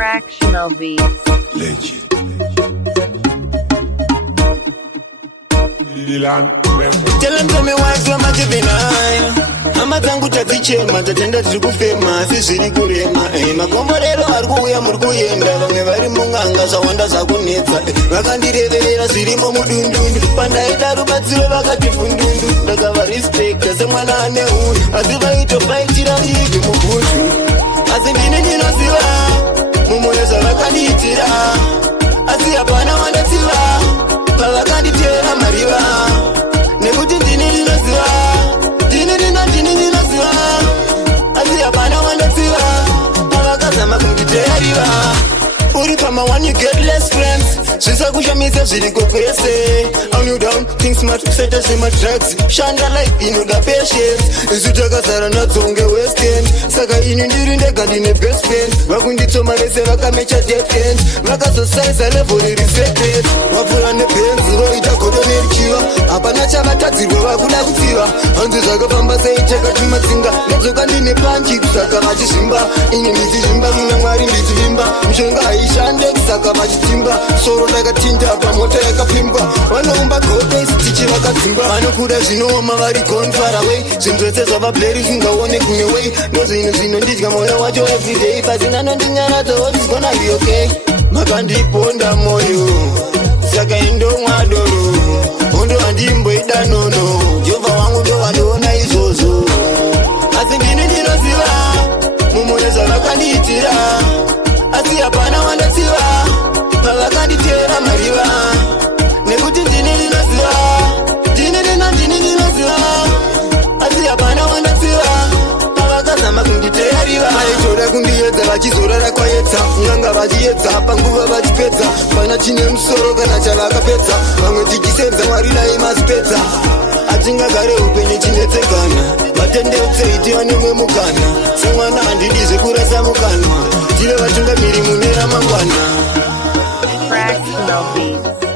Fractional Beats. Legend. Tell them to me what's wrong with you. Amatangu tatichema tatenda tiri kufema sizviri kurema makomborero ari kuuya muri kuenda vamwe vari munganga zvawanda zvakunetsa vakandireverera zvirimo mudundundu pandaita rubatsiro vakati fundundu ndakavarespekta semwana ane unhu asi vaitofaitira igi mubhudhu asi ndini ndinoziva mumwoyo zvavakandiitira asi hapana wandatsiva pavakanditeera mariva nekuti ndini ndinoziva asi hapana wandatsiva pavakazama kunditeeriva uri pama one you get less friends zvisakushamisa zviriko kwese on you down think smart kuseta zvemadrugs shanda life inoda patience isu takazara nadzonge west end saka ini ndiri ndega ndine best friend vakunditsoma vese vakamecha dead end vakazosaisa level resetted vapfura nebenzi voita godo nerichiva hapana chavatadzirwa vakuda kutsiva hanzi zvakafamba seiteka timatsinga nedzoka ndine panchi kusaka vachizvimba ini ndichizvimba muna mwari ndichivimba mishonga haishande kusaka vachitimba soro ndakatinda pamota yakapimba vanoumba godesi tichivakadzimba vanokuda zvinooma vari gonfaraway zvinhu zvese zvavableri zvingaone kune wei ndozvinhu zvinondidya mwoyo wacho everyday pasina nondinyaradza what's gonna be okay makandiponda moyo saka indomwa doro hondo handimboida nono jehovha wangu ndo wandiona izvozvo asi ndini ndinoziva mumwoyo zvavakandiitira asi hapana wandatsiva pavakanditeera mariva nekuti ndini ndinoziva asi hapana wandatsiva pavakazama kunditeeriva vaitoda kundiedza vachizorara kwaedza nyanga vachiedza panguva vachipedza pana chine musoro kana chavakapedza vamwe tichisenza mwari dai masipedza hatingagare upenyu chinetsekana vatendeutse itiva nemwe mukana semwana handidi zvekurasa mukanwa tive vatungamiri mune ramangwana. Fractional Beats.